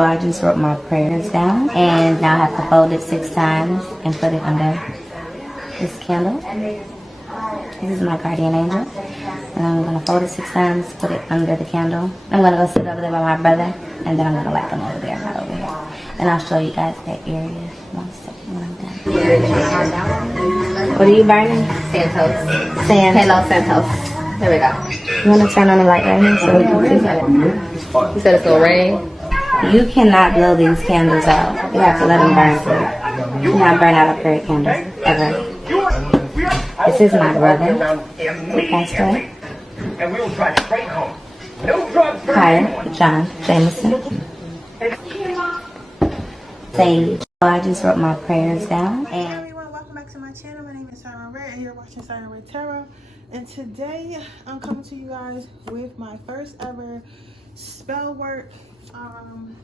So I just wrote my prayers down, and now I have to fold it 6 times and put it under this candle. This is my guardian angel, and I'm gonna fold it 6 times, put it under the candle. I'm gonna go sit over there by my brother, and then I'm gonna light them over there, not over here. And I'll show you guys that area. 1 second when I'm done. What are you burning? Santos. Sand. Hello, Santos. There we go. You wanna turn on the light right here so we can see? You said it's gonna rain? You cannot blow these candles out. You have to let them burn through. You cannot burn out a prayer candle, ever. This is my brother, Pastor. And we will drive straight home. No drugs. Hi, John Jameson. Sage. I just wrote my prayers down. Hey everyone, welcome back to my channel. My name is Siren Redd and you're watching Siren Redd Tarot. And today I'm coming to you guys with my first ever spell work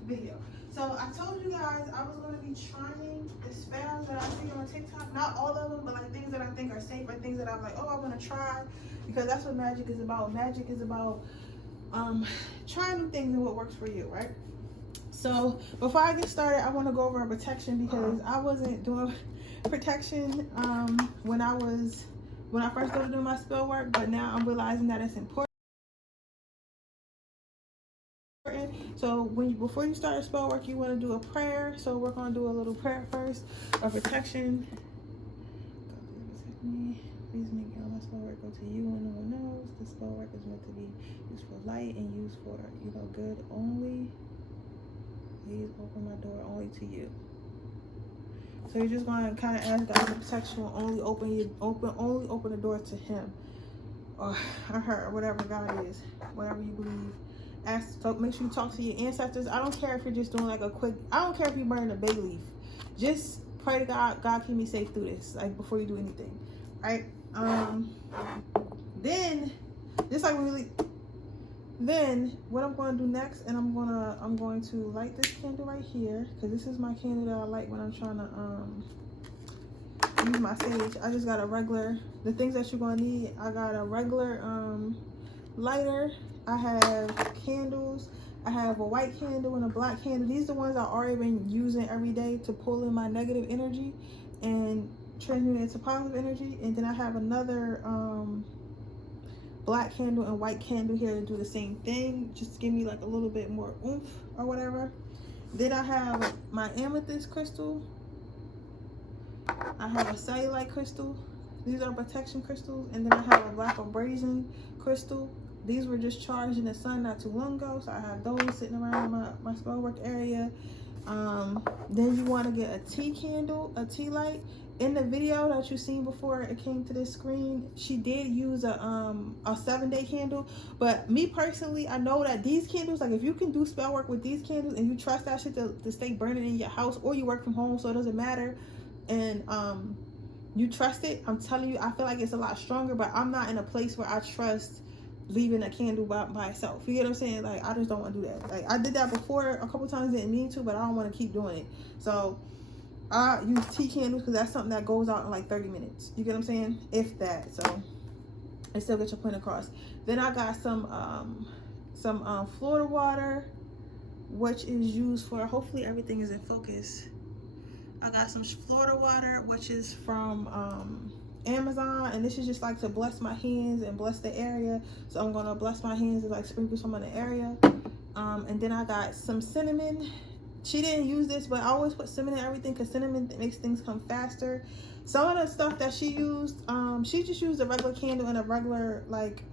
video. So I told you guys I was going to be trying the spells that I see on TikTok. Not all of them, but like things that I think are safe or things that I'm like, oh, I want to try. Because that's what magic is about. Magic is about trying new things and what works for you, right? So before I get started, I want to go over a protection because I wasn't doing protection when I first started doing my spell work, but now I'm realizing that it's important. So before you start a spell work, you want to do a prayer. So we're going to do a little prayer first, a protection. Please make all my spell work go to you and no one else. The spell work is meant to be used for light and used for good only. Please open my door only to you. So you're just going to kind of ask God to protect you and only open the door to Him or her or whatever God is, whatever you believe. So make sure you talk to your ancestors. I don't care if you're just doing like a quick. I don't care if you're burning a bay leaf. Just pray to God. God, keep me safe through this. Like before you do anything, right? Then just like really. Then what I'm going to do next, and I'm going to light this candle right here because this is my candle that I light when I'm trying to use my sage. I just got a regular. The things that you're going to need. I got a regular lighter. I have candles. I have a white candle and a black candle. These are the ones I've already been using every day to pull in my negative energy and transmute it into positive energy. And then I have another black candle and white candle here to do the same thing, just to give me like a little bit more oomph or whatever. Then I have my amethyst crystal. I have a cellulite crystal. These are protection crystals. And then I have a black abrasion crystal. These were just charged in the sun not too long ago, so I have those sitting around my spell work area. Then you want to get a tea candle, a tea light. In the video that you seen before it came to this screen, she did use a 7-day candle. But me personally, I know that these candles, like if you can do spell work with these candles and you trust that shit to stay burning in your house, or you work from home so it doesn't matter, and you trust it, I'm telling you, I feel like it's a lot stronger. But I'm not in a place where I trust leaving a candle by itself. You get what I'm saying? Like I just don't want to do that. Like I did that before a couple times, didn't mean to, but I don't want to keep doing it. So I use tea candles because that's something that goes out in like 30 minutes. You get what I'm saying? If that. So and still get your point across. Then I got some Florida water, which is used for, hopefully everything is in focus. I got some Florida water, which is from Amazon, and this is just like to bless my hands and bless the area. So I'm gonna bless my hands and like sprinkle some on the area. And then I got some cinnamon. She didn't use this, but I always put cinnamon in everything because cinnamon makes things come faster. Some of the stuff that she used, she just used a regular candle and a regular like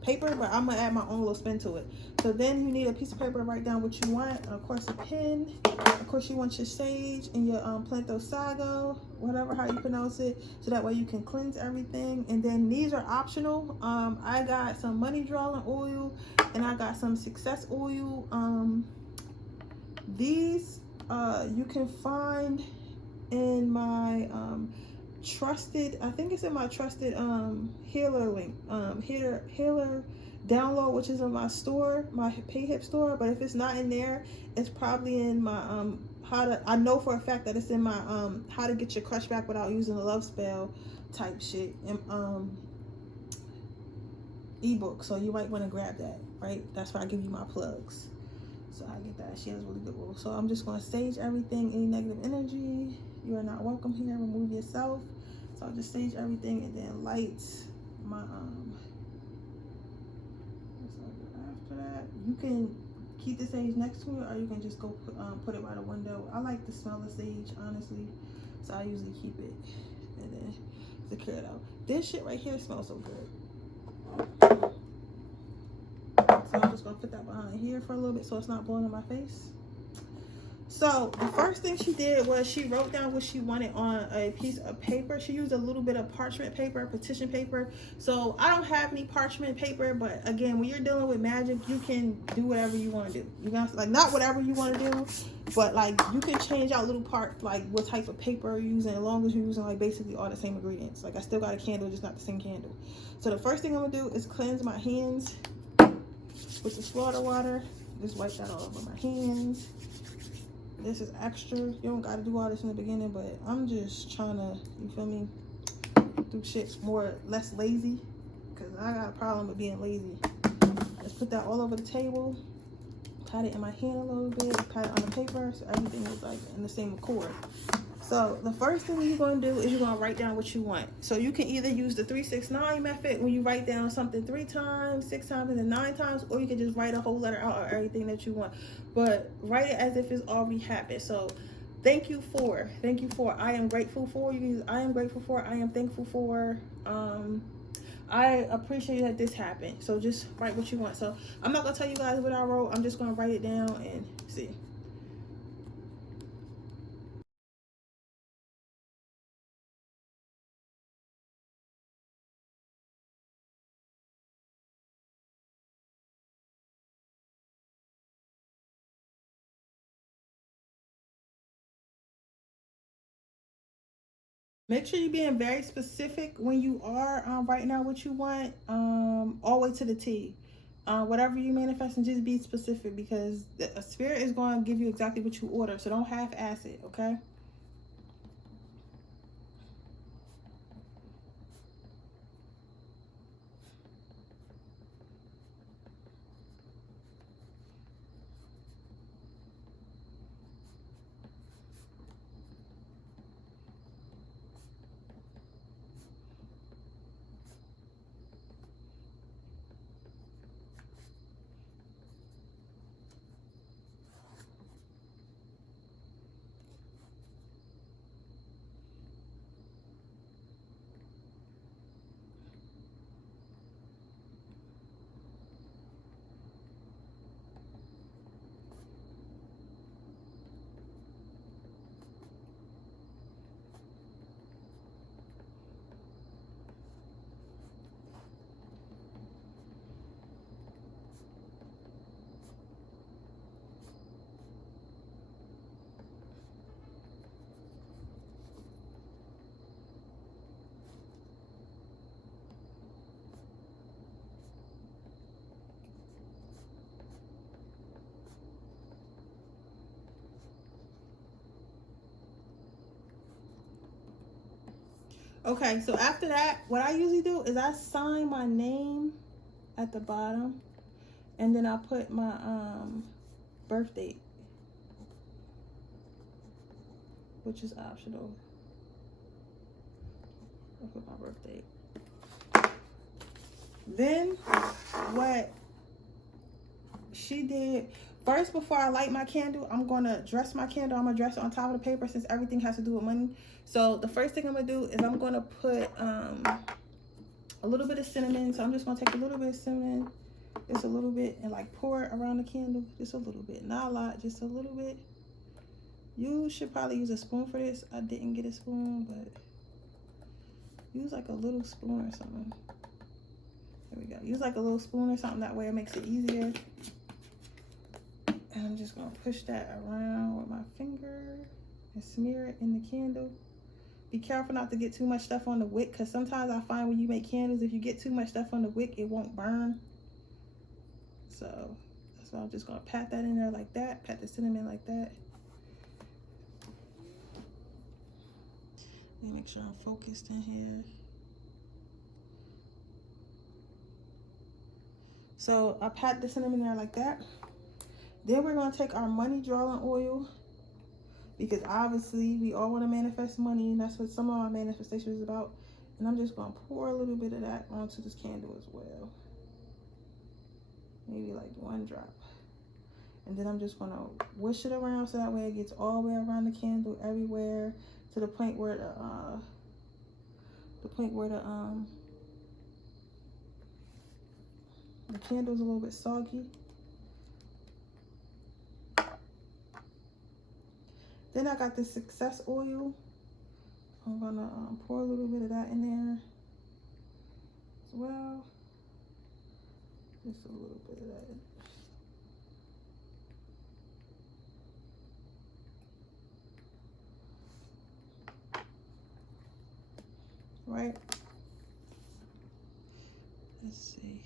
paper, but I'm gonna add my own little spin to it. So then you need a piece of paper to write down what you want, and of course a pen. Of course you want your sage and your planto sago, whatever how you pronounce it, so that way you can cleanse everything. And then these are optional. I got some money drawing oil and I got some success oil. These you can find in my trusted, I think it's in my trusted healer link, healer download, which is in my store, my PayHip store. But if it's not in there, it's probably in my I know for a fact that it's in my how to get your crush back without using a love spell type shit ebook. So you might want to grab that, right? That's why I give you my plugs. So I get that. She has really good rules. So I'm just going to sage everything. Any negative energy, you are not welcome here. Remove yourself. So I'll just sage everything and then light my after that. You can keep the sage next to it, or you can just go put it by the window. I like the smell of sage, honestly, so I usually keep it and then secure it out. This shit right here smells so good. So I'm just gonna put that behind here for a little bit so it's not blowing in my face. So the first thing she did was she wrote down what she wanted on a piece of paper. She used a little bit of parchment paper, petition paper. So I don't have any parchment paper, but again, when you're dealing with magic, you can do whatever you want to do. You guys, like, not whatever you want to do, but like you can change out little parts, like what type of paper you're using, as long as you're using like basically all the same ingredients. Like I still got a candle, just not the same candle. So the first thing I'm gonna do is cleanse my hands with the slaughter water. Just wipe that all over my hands. This is extra. You don't gotta do all this in the beginning, but I'm just trying to, you feel me, do shit less lazy, because I got a problem with being lazy. Just put that all over the table, pat it in my hand a little bit, pat it on the paper so everything is like in the same accord. So the first thing you're going to do is you're going to write down what you want. So you can either use the 3-6-9 method, when you write down something 3 times, 6 times, and then 9 times, or you can just write a whole letter out of everything that you want. But write it as if it's already happened. So thank you for, I am grateful for, you can use I am grateful for, I am thankful for, I appreciate that this happened. So just write what you want. So I'm not going to tell you guys what I wrote. I'm just going to write it down and see. Make sure you're being very specific when you are writing out what you want, all the way to the T. Whatever you manifest, and just be specific, because the spirit is going to give you exactly what you order. So don't half-ass it, okay? Okay, so after that, what I usually do is I sign my name at the bottom, and then I put my birth date, which is optional. I put my birth date. Then what she did first, before I light my candle, I'm gonna dress my candle. I'm gonna dress it on top of the paper, since everything has to do with money. So the first thing I'm gonna do is I'm gonna put a little bit of cinnamon. So I'm just gonna take a little bit of cinnamon, just a little bit, and like pour it around the candle, just a little bit, not a lot, just a little bit. You should probably use a spoon for this. I didn't get a spoon, but use like a little spoon or something. There we go. Use like a little spoon or something, that way it makes it easier. And I'm just gonna push that around with my finger and smear it in the candle. Be careful not to get too much stuff on the wick, because sometimes I find when you make candles, if you get too much stuff on the wick, it won't burn. So that's why I'm just gonna pat that in there like that, pat the cinnamon like that. Let me make sure I'm focused in here. So I pat the cinnamon there like that. Then we're going to take our money drawing oil, because obviously we all want to manifest money, and that's what some of our manifestation is about. And I'm just going to pour a little bit of that onto this candle as well. Maybe like 1 drop. And then I'm just going to wish it around so that way it gets all the way around the candle, everywhere, to the point where the candle's a little bit soggy. Then I got this success oil. I'm gonna pour a little bit of that in there as well. Just a little bit of that. Right? Let's see.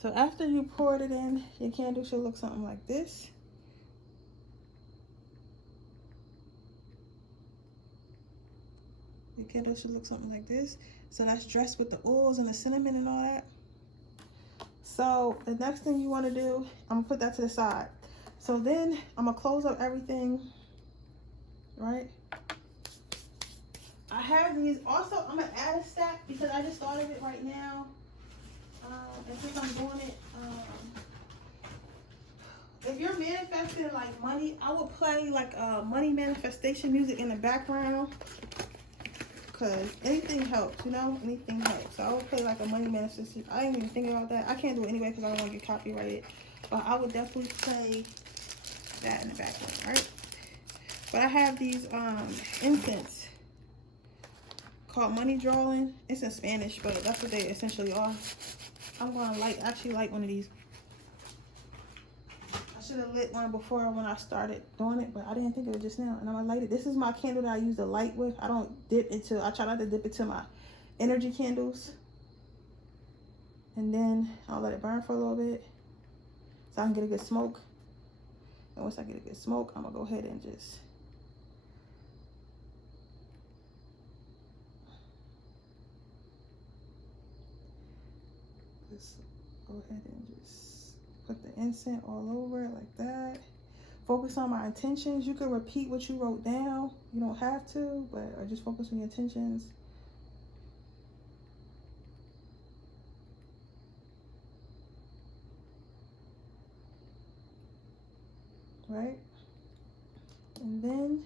So after you poured it in, your candle should look something like this. Your candle should look something like this. So that's dressed with the oils and the cinnamon and all that. So the next thing you want to do, I'm gonna put that to the side. So then I'm gonna close up everything, right? I have these. Also, I'm gonna add a stack because I just thought of it right now. And since I'm doing it, if you're manifesting like money, I would play like money manifestation music in the background, because anything helps, you know, anything helps. So I would play like a money manifestation. I didn't even think about that. I can't do it anyway because I don't want to get copyrighted, but I would definitely play that in the background, right? But I have these incense called money drawing. It's in Spanish, but that's what they essentially are. I'm gonna actually light one of these. I should have lit one before when I started doing it, but I didn't think of it just now. And I'm gonna light it. This is my candle that I use to light with. I don't dip into, I try not to dip into my energy candles. And then I'll let it burn for a little bit so I can get a good smoke. And once I get a good smoke, I'm gonna go ahead and just go ahead and just put the incense all over it like that. Focus on my intentions. You can repeat what you wrote down. You don't have to, but or just focus on your intentions. Right? And then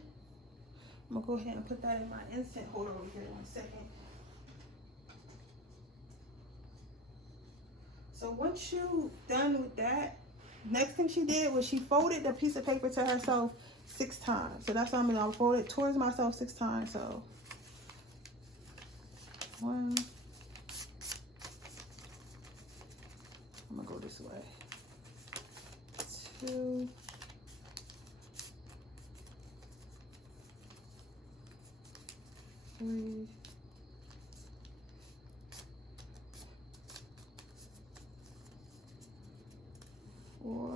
I'm gonna go ahead and put that in my incense holder over here in 1 second. So once you done with that, next thing she did was she folded the piece of paper to herself 6 times. So that's what I'm gonna do. I'll fold it towards myself 6 times. So 1. I'm gonna go this way. 2. 3. 4.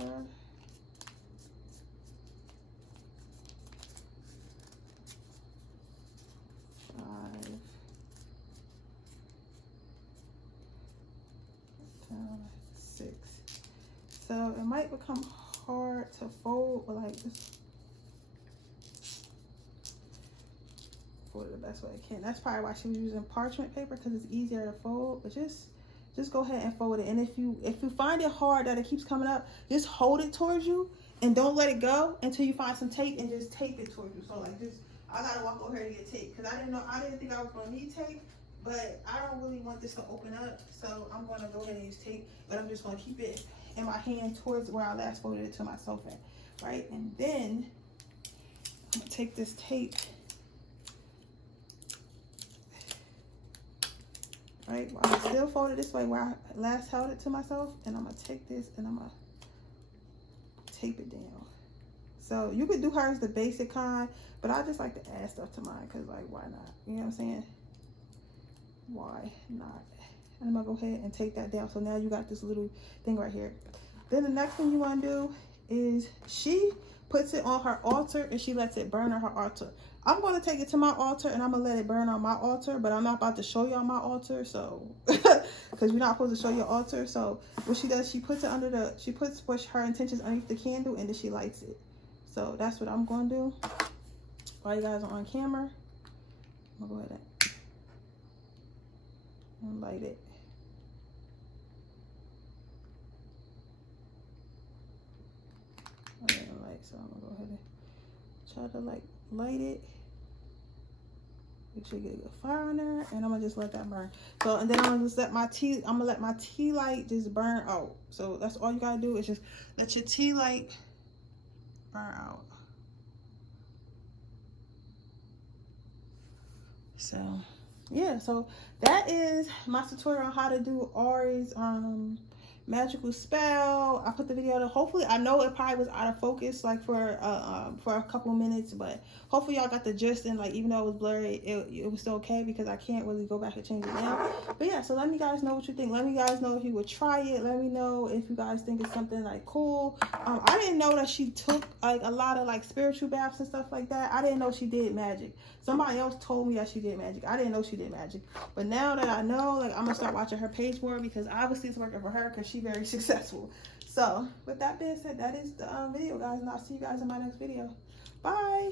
5. 6. So it might become hard to fold, but like just fold it the best way I can. That's probably why she was using parchment paper, because it's easier to fold. But just go ahead and fold it. And if you find it hard that it keeps coming up, just hold it towards you and don't let it go until you find some tape, and just tape it towards you. So like just, I gotta walk over here to get tape because I didn't think I was gonna need tape, but I don't really want this to open up, so I'm gonna go ahead and use tape. But I'm just gonna keep it in my hand towards where I last folded it to myself at, right? And then I'm gonna take this tape. Right, well, I'm still folded this way where I last held it to myself, and I'm gonna take this and I'm gonna tape it down. So you could do hers the basic kind, but I just like to add stuff to mine because, like, why not? You know what I'm saying? Why not? And I'm gonna go ahead and take that down. So now you got this little thing right here. Then the next thing you want to do is she puts it on her altar, and she lets it burn on her altar. I'm going to take it to my altar, and I'm going to let it burn on my altar, but I'm not about to show y'all my altar, so, because you're not supposed to show your altar. So what she does, she puts it under the, she puts her intentions underneath the candle, and then she lights it. So that's what I'm going to do. While you guys are on camera, I'm going to go ahead and light it. I didn't like, so I'm going to go ahead and try to like light it. Make sure you get a good fire on there, and I'm gonna just let that burn. So, and then I'm gonna just let my tea light just burn out. So that's all you gotta do is just let your tea light burn out. So yeah, so that is my tutorial on how to do Ari's magical spell. I put the video there. Hopefully, I know it probably was out of focus like for a couple minutes, but hopefully y'all got the gist, and like even though it was blurry, it was still okay because I can't really go back and change it now. But yeah, so let me guys know what you think. Let me guys know if you would try it. Let me know if you guys think it's something like cool. I didn't know that she took like a lot of like spiritual baths and stuff like that. I didn't know she did magic. Somebody else told me that she did magic. I didn't know she did magic. But now that I know, like I'm gonna start watching her page more because obviously it's working for her because she's very successful. So with that being said, that is the video, guys, and I'll see you guys in my next video. Bye.